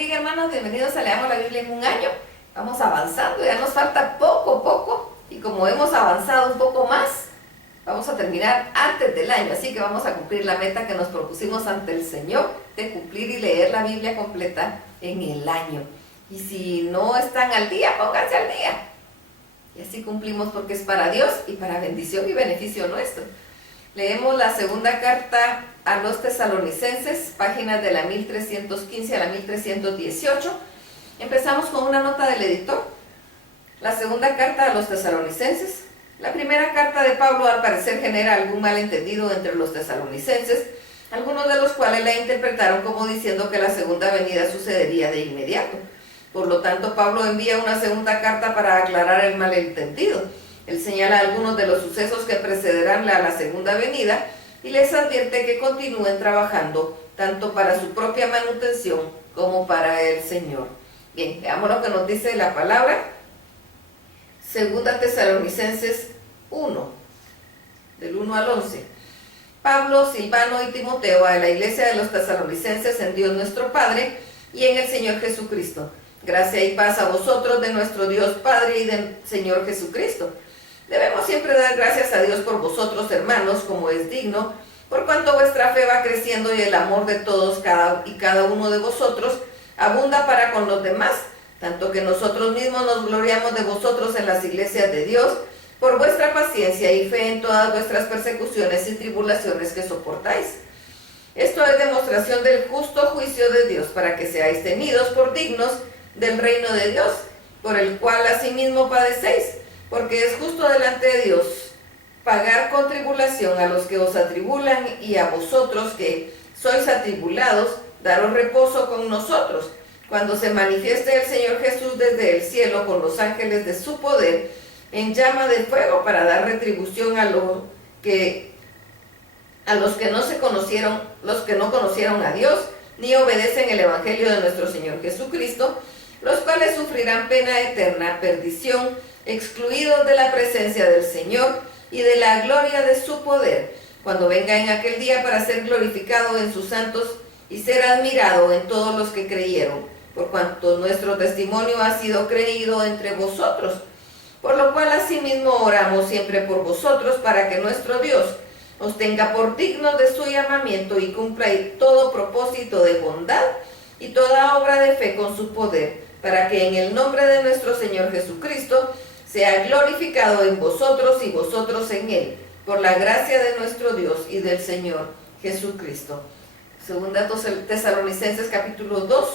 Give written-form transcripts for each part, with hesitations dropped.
bendiga, hermanos, bienvenidos a Leamos la Biblia en un año. Vamos avanzando, ya nos falta poco, y como hemos avanzado un poco más, vamos a terminar antes del año, así que vamos a cumplir la meta que nos propusimos ante el Señor, de cumplir y leer la Biblia completa en el año. Y si no están al día, pónganse al día. Y así cumplimos porque es para Dios y para bendición y beneficio nuestro. Leemos la segunda carta a los Tesalonicenses, páginas de la 1315 a la 1318. Empezamos con una nota del editor. La segunda carta a los Tesalonicenses. La primera carta de Pablo al parecer genera algún malentendido entre los tesalonicenses, algunos de los cuales la interpretaron como diciendo que la segunda venida sucedería de inmediato. Por lo tanto, Pablo envía una segunda carta para aclarar el malentendido. Él señala algunos de los sucesos que precederán a la segunda venida y les advierte que continúen trabajando tanto para su propia manutención como para el Señor. Bien, veamos lo que nos dice la palabra. Segunda Tesalonicenses 1, del 1 al 11. Pablo, Silvano y Timoteo a la iglesia de los Tesalonicenses en Dios nuestro Padre y en el Señor Jesucristo. Gracia y paz a vosotros de nuestro Dios Padre y del Señor Jesucristo. Debemos siempre dar gracias a Dios por vosotros, hermanos, como es digno, por cuanto vuestra fe va creciendo y el amor de todos cada uno de vosotros abunda para con los demás, tanto que nosotros mismos nos gloriamos de vosotros en las iglesias de Dios, por vuestra paciencia y fe en todas vuestras persecuciones y tribulaciones que soportáis. Esto es demostración del justo juicio de Dios, para que seáis tenidos por dignos del reino de Dios, por el cual asimismo padecéis, porque es justo delante de Dios pagar con tribulación a los que os atribulan y a vosotros que sois atribulados, daros reposo con nosotros, cuando se manifieste el Señor Jesús desde el cielo con los ángeles de su poder, en llama de fuego, para dar retribución a los que no conocieron a Dios, ni obedecen el evangelio de nuestro Señor Jesucristo, los cuales sufrirán pena eterna, perdición, excluidos de la presencia del Señor y de la gloria de su poder, cuando venga en aquel día para ser glorificado en sus santos y ser admirado en todos los que creyeron, por cuanto nuestro testimonio ha sido creído entre vosotros, por lo cual asimismo oramos siempre por vosotros, para que nuestro Dios os tenga por dignos de su llamamiento y cumpla todo propósito de bondad y toda obra de fe con su poder, para que en el nombre de nuestro Señor Jesucristo sea glorificado en vosotros y vosotros en Él, por la gracia de nuestro Dios y del Señor Jesucristo. Segunda Tesalonicenses capítulo 2,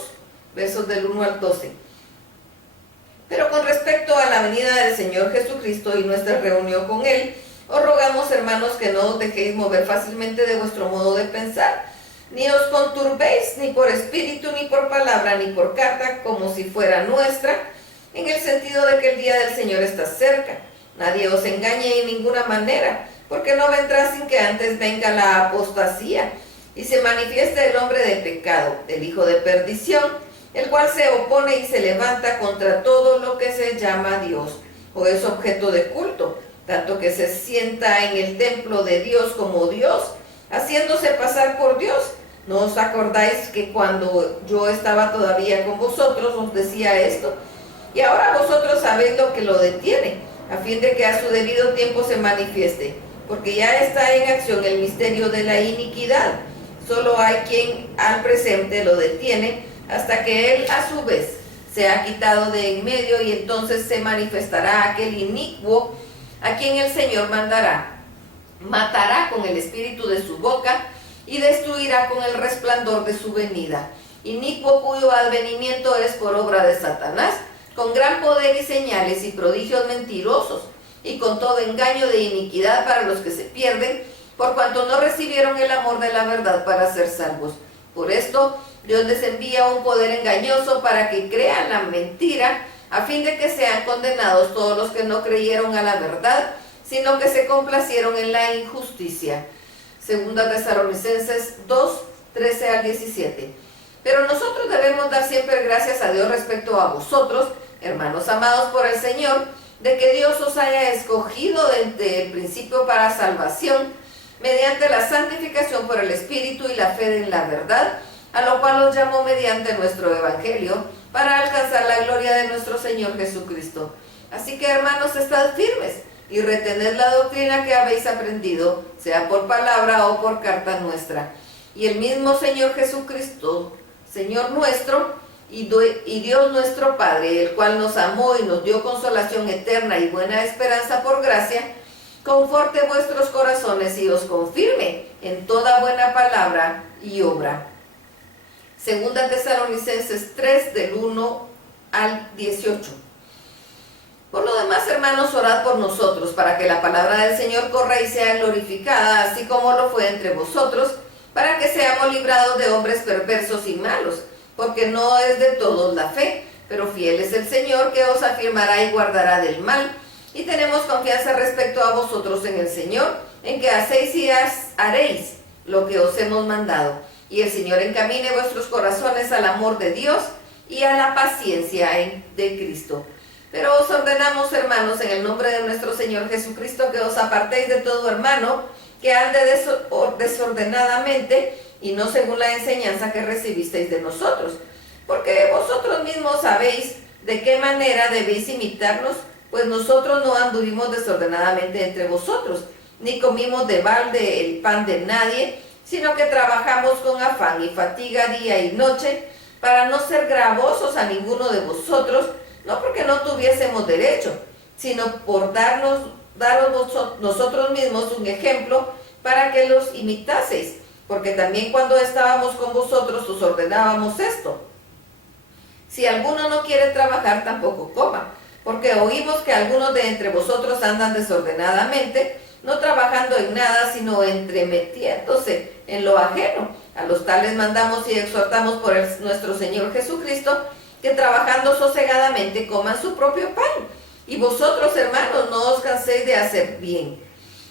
versos del 1 al 12. Pero con respecto a la venida del Señor Jesucristo y nuestra reunión con Él, os rogamos, hermanos, que no os dejéis mover fácilmente de vuestro modo de pensar, ni os conturbéis ni por espíritu, ni por palabra, ni por carta, como si fuera nuestra, en el sentido de que el día del Señor está cerca. Nadie os engañe en ninguna manera, porque no vendrá sin que antes venga la apostasía, y se manifieste el hombre de pecado, el hijo de perdición, el cual se opone y se levanta contra todo lo que se llama Dios, o es objeto de culto, tanto que se sienta en el templo de Dios como Dios, haciéndose pasar por Dios. ¿No os acordáis que cuando yo estaba todavía con vosotros os decía esto? Y ahora vosotros sabéis lo que lo detiene, a fin de que a su debido tiempo se manifieste, porque ya está en acción el misterio de la iniquidad. Solo hay quien al presente lo detiene, hasta que él a su vez se ha quitado de en medio, y entonces se manifestará aquel inicuo, a quien el Señor matará con el espíritu de su boca, y destruirá con el resplandor de su venida. Inicuo cuyo advenimiento es por obra de Satanás, con gran poder y señales y prodigios mentirosos, y con todo engaño de iniquidad para los que se pierden, por cuanto no recibieron el amor de la verdad para ser salvos. Por esto Dios les envía un poder engañoso para que crean la mentira, a fin de que sean condenados todos los que no creyeron a la verdad, sino que se complacieron en la injusticia. Segunda Tesalonicenses 2, 13 al 17. Pero nosotros debemos dar siempre gracias a Dios respecto a vosotros, hermanos amados por el Señor, de que Dios os haya escogido desde el principio para salvación, mediante la santificación por el Espíritu y la fe en la verdad, a lo cual los llamó mediante nuestro Evangelio para alcanzar la gloria de nuestro Señor Jesucristo. Así que, hermanos, estad firmes y retened la doctrina que habéis aprendido, sea por palabra o por carta nuestra. Y el mismo Señor Jesucristo, Señor nuestro, y Dios nuestro Padre, el cual nos amó y nos dio consolación eterna y buena esperanza por gracia, conforte vuestros corazones y os confirme en toda buena palabra y obra. Segunda Tesalonicenses 3, del 1 al 18. Por lo demás, hermanos, orad por nosotros, para que la palabra del Señor corra y sea glorificada, así como lo fue entre vosotros, para que seamos librados de hombres perversos y malos, porque no es de todos la fe, pero fiel es el Señor, que os afirmará y guardará del mal. Y tenemos confianza respecto a vosotros en el Señor, en que hacéis y haréis lo que os hemos mandado. Y el Señor encamine vuestros corazones al amor de Dios y a la paciencia de Cristo. Pero os ordenamos, hermanos, en el nombre de nuestro Señor Jesucristo, que os apartéis de todo hermano que ande desordenadamente y no según la enseñanza que recibisteis de nosotros. Porque vosotros mismos sabéis de qué manera debéis imitarnos, pues nosotros no anduvimos desordenadamente entre vosotros, ni comimos de balde el pan de nadie, sino que trabajamos con afán y fatiga día y noche, para no ser gravosos a ninguno de vosotros, no porque no tuviésemos derecho, sino por daros nosotros mismos un ejemplo para que los imitaseis, porque también cuando estábamos con vosotros os ordenábamos esto: si alguno no quiere trabajar, tampoco coma, porque oímos que algunos de entre vosotros andan desordenadamente, no trabajando en nada, sino entremetiéndose en lo ajeno. A los tales mandamos y exhortamos por nuestro Señor Jesucristo, que trabajando sosegadamente coman su propio pan. Y vosotros, hermanos, no os canséis de hacer bien.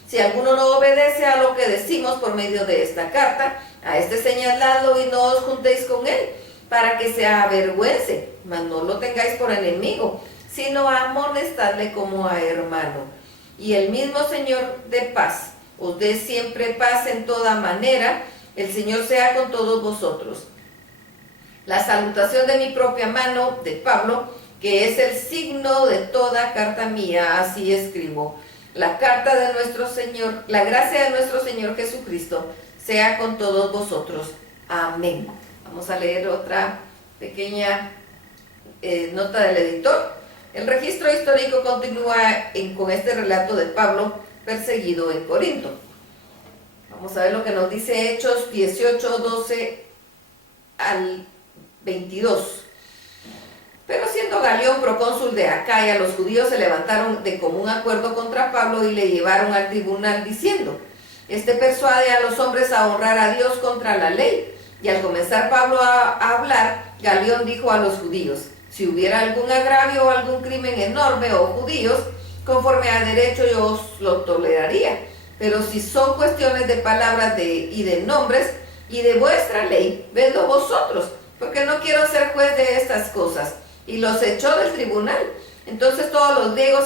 Si alguno no obedece a lo que decimos por medio de esta carta, a este señaladlo y no os juntéis con él, para que se avergüence, mas no lo tengáis por enemigo, sino amonestadle como a hermano. Y el mismo Señor de paz os dé siempre paz en toda manera. El Señor sea con todos vosotros. La salutación de mi propia mano, de Pablo, que es el signo de toda carta mía, así escribo. La carta de nuestro Señor, la gracia de nuestro Señor Jesucristo, sea con todos vosotros. Amén. Vamos a leer otra pequeña nota del editor. El registro histórico continúa con este relato de Pablo perseguido en Corinto. Vamos a ver lo que nos dice Hechos 18, 12 al 22. Pero siendo Galión procónsul de Acaya, los judíos se levantaron de común acuerdo contra Pablo y le llevaron al tribunal diciendo: este persuade a los hombres a honrar a Dios contra la ley. Y al comenzar Pablo a hablar, Galión dijo a los judíos: si hubiera algún agravio o algún crimen enorme, oh judíos, conforme a derecho yo os lo toleraría. Pero si son cuestiones de palabras y de nombres y de vuestra ley, vedlo vosotros, porque no quiero ser juez de estas cosas. Y los echó del tribunal. Entonces todos los griegos,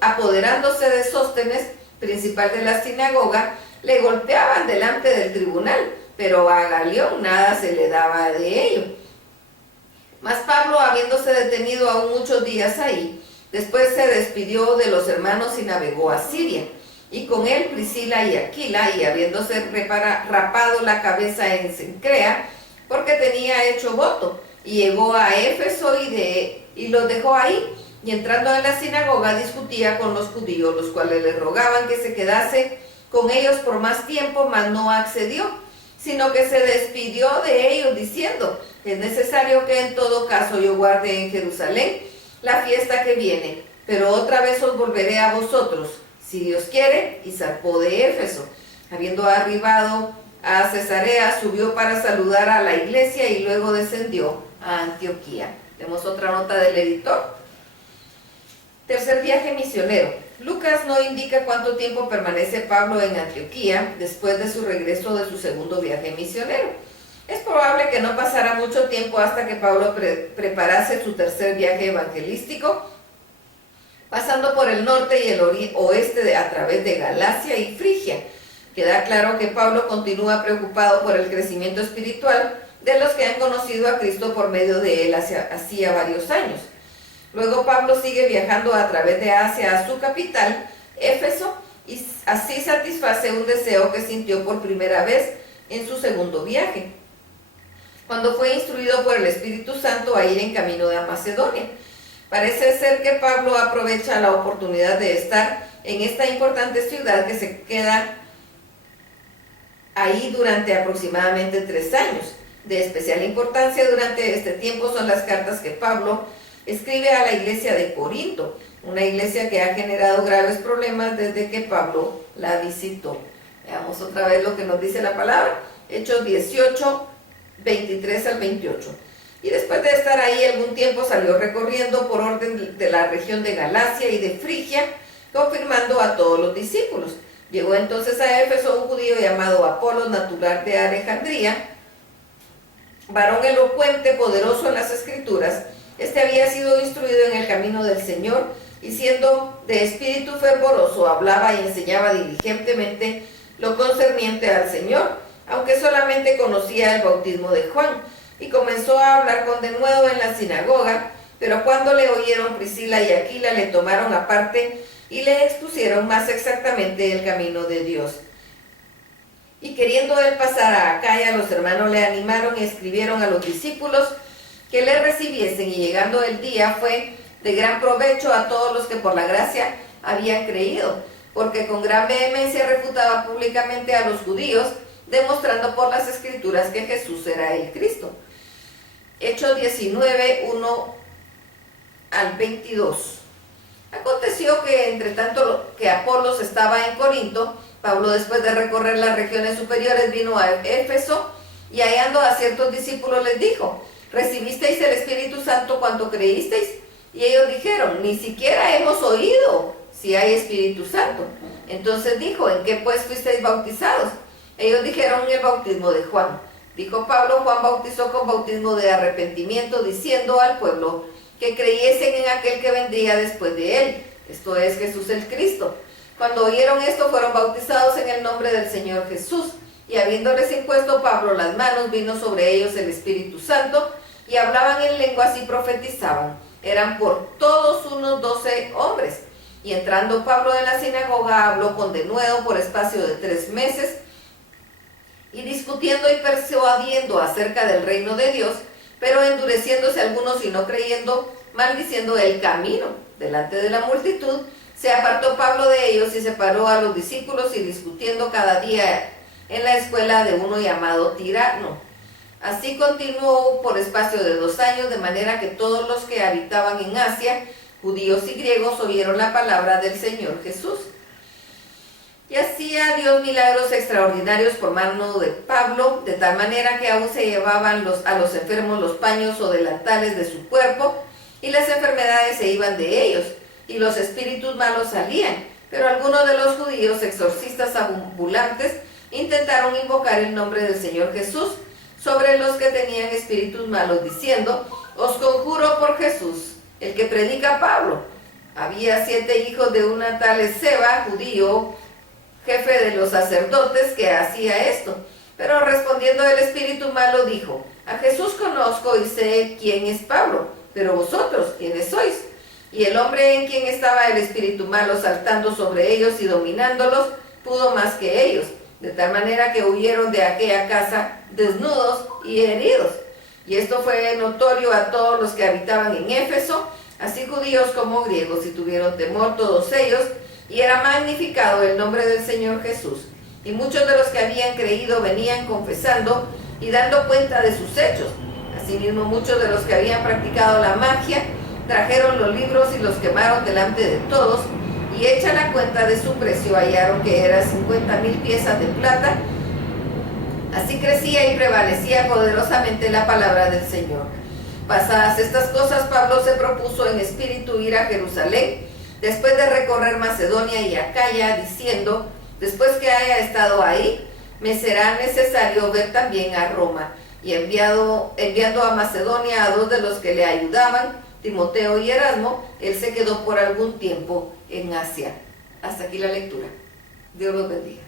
apoderándose de Sóstenes, principal de la sinagoga, le golpeaban delante del tribunal, pero a Galión nada se le daba de ello. Mas Pablo, habiéndose detenido aún muchos días ahí, después se despidió de los hermanos y navegó a Siria, y con él Priscila y Aquila, y habiéndose rapado la cabeza en Cencrea, porque tenía hecho voto, y llegó a Éfeso y los dejó ahí, y entrando en la sinagoga discutía con los judíos, los cuales le rogaban que se quedase con ellos por más tiempo, mas no accedió, sino que se despidió de ellos diciendo: es necesario que en todo caso yo guarde en Jerusalén la fiesta que viene, pero otra vez os volveré a vosotros, si Dios quiere. Y zarpó de Éfeso. Habiendo arribado a Cesarea, subió para saludar a la iglesia y luego descendió a Antioquía. Vemos otra nota del editor. Tercer viaje misionero. Lucas no indica cuánto tiempo permanece Pablo en Antioquía después de su regreso de su segundo viaje misionero. Es probable que no pasara mucho tiempo hasta que Pablo preparase su tercer viaje evangelístico, pasando por el norte y el oeste a través de Galacia y Frigia. Queda claro que Pablo continúa preocupado por el crecimiento espiritual de los que han conocido a Cristo por medio de él hacía varios años. Luego Pablo sigue viajando a través de Asia a su capital, Éfeso, y así satisface un deseo que sintió por primera vez en su segundo viaje, cuando fue instruido por el Espíritu Santo a ir en camino de Macedonia. Parece ser que Pablo aprovecha la oportunidad de estar en esta importante ciudad que se queda ahí durante aproximadamente 3 años. De especial importancia durante este tiempo son las cartas que Pablo escribe a la iglesia de Corinto, una iglesia que ha generado graves problemas desde que Pablo la visitó. Veamos otra vez lo que nos dice la palabra. Hechos 18, 23 al 28. Y después de estar ahí algún tiempo salió recorriendo por orden de la región de Galacia y de Frigia, confirmando a todos los discípulos. Llegó entonces a Éfeso un judío llamado Apolos, natural de Alejandría, varón elocuente, poderoso en las escrituras. Este había sido instruido en el camino del Señor y siendo de espíritu fervoroso hablaba y enseñaba diligentemente lo concerniente al Señor, aunque solamente conocía el bautismo de Juan, y comenzó a hablar con denuedo en la sinagoga. Pero cuando le oyeron Priscila y Aquila, le tomaron aparte y le expusieron más exactamente el camino de Dios. Y queriendo él pasar a Acaya, los hermanos le animaron y escribieron a los discípulos que le recibiesen, y llegando el día fue de gran provecho a todos los que por la gracia habían creído, porque con gran vehemencia refutaba públicamente a los judíos, demostrando por las escrituras que Jesús era el Cristo. Hechos 19, 1 al 22. Aconteció que entre tanto que Apolos estaba en Corinto, Pablo, después de recorrer las regiones superiores, vino a Éfeso, y hallando a ciertos discípulos les dijo: ¿recibisteis el Espíritu Santo cuando creísteis? Y ellos dijeron: ni siquiera hemos oído si hay Espíritu Santo. Entonces dijo: ¿en qué pues fuisteis bautizados? Ellos dijeron: en el bautismo de Juan. Dijo Pablo: Juan bautizó con bautismo de arrepentimiento, diciendo al pueblo que creyesen en aquel que vendría después de él, esto es Jesús el Cristo. Cuando oyeron esto, fueron bautizados en el nombre del Señor Jesús. Y habiéndoles impuesto Pablo las manos, vino sobre ellos el Espíritu Santo, y hablaban en lenguas y profetizaban. Eran por todos unos 12 hombres. Y entrando Pablo en la sinagoga, habló con denuedo por espacio de 3 meses, y discutiendo y persuadiendo acerca del reino de Dios, pero endureciéndose algunos y no creyendo, maldiciendo el camino delante de la multitud, se apartó Pablo de ellos y separó a los discípulos, y discutiendo cada día en la escuela de uno llamado Tirano. Así continuó por espacio de 2 años, de manera que todos los que habitaban en Asia, judíos y griegos, oyeron la palabra del Señor Jesús. Y hacía Dios milagros extraordinarios por mano de Pablo, de tal manera que aún se llevaban a los enfermos los paños o delantales de su cuerpo, y las enfermedades se iban de ellos, y los espíritus malos salían. Pero algunos de los judíos, exorcistas ambulantes, intentaron invocar el nombre del Señor Jesús sobre los que tenían espíritus malos, diciendo: os conjuro por Jesús, el que predica Pablo. Había 7 hijos de una tal Esceva, judío, jefe de los sacerdotes, que hacía esto. Pero respondiendo el espíritu malo dijo: a Jesús conozco y sé quién es Pablo, pero vosotros, ¿quiénes sois? Y el hombre en quien estaba el espíritu malo, saltando sobre ellos y dominándolos, pudo más que ellos, de tal manera que huyeron de aquella casa desnudos y heridos. Y esto fue notorio a todos los que habitaban en Éfeso, así judíos como griegos, y tuvieron temor todos ellos, y era magnificado el nombre del Señor Jesús. Y muchos de los que habían creído venían confesando y dando cuenta de sus hechos. Asimismo, muchos de los que habían practicado la magia trajeron los libros y los quemaron delante de todos, y hecha la cuenta de su precio, hallaron que era 50,000 piezas de plata. Así crecía y prevalecía poderosamente la palabra del Señor. Pasadas estas cosas, Pablo se propuso en espíritu ir a Jerusalén, después de recorrer Macedonia y Acaya, diciendo: después que haya estado ahí, me será necesario ver también a Roma. Y enviando a Macedonia a 2 de los que le ayudaban, Timoteo y Erasmo, él se quedó por algún tiempo en Asia. Hasta aquí la lectura. Dios los bendiga.